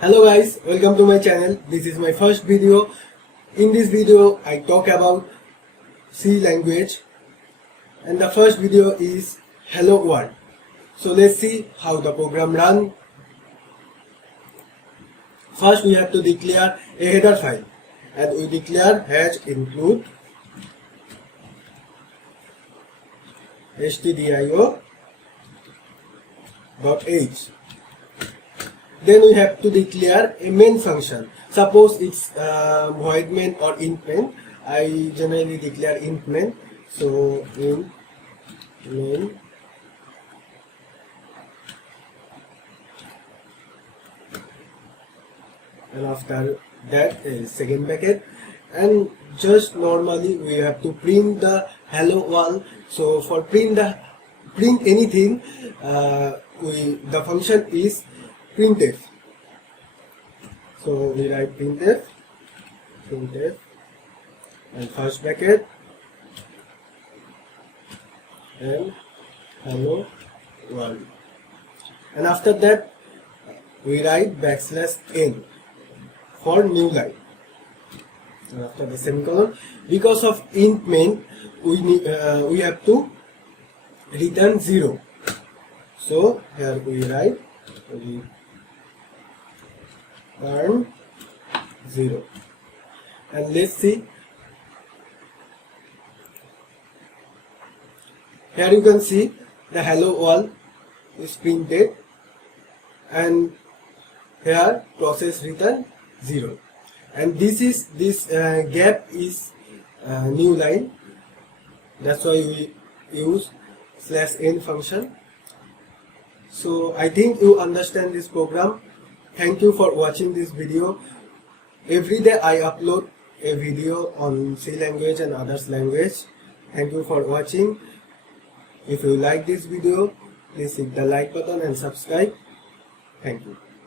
Hello guys, welcome to my channel. This is my first video. In this video I talk about C language, and the first video is hello world. So let's see how the program runs. First we have to declare a header file, and we declare hash include stdio.h. Then we have to declare a main function. Suppose it's void main or int main. I generally declare int main. So int main and after that is second bracket, and just normally we have to print the hello world. So for print anything, the function is printf. So we write printf and first bracket and hello world, and after that we write \n for new line, and after the semicolon. Because of int main, we have to return 0. So here we write return 0, and let's see. Here you can see the hello world is printed, and here process return 0, and this gap is new line. That's why we use /n function. So I think you understand this program. Thank you for watching this video. Every day I upload a video on C language and others language. Thank you for watching. If you like this video, please hit the like button and subscribe. Thank you.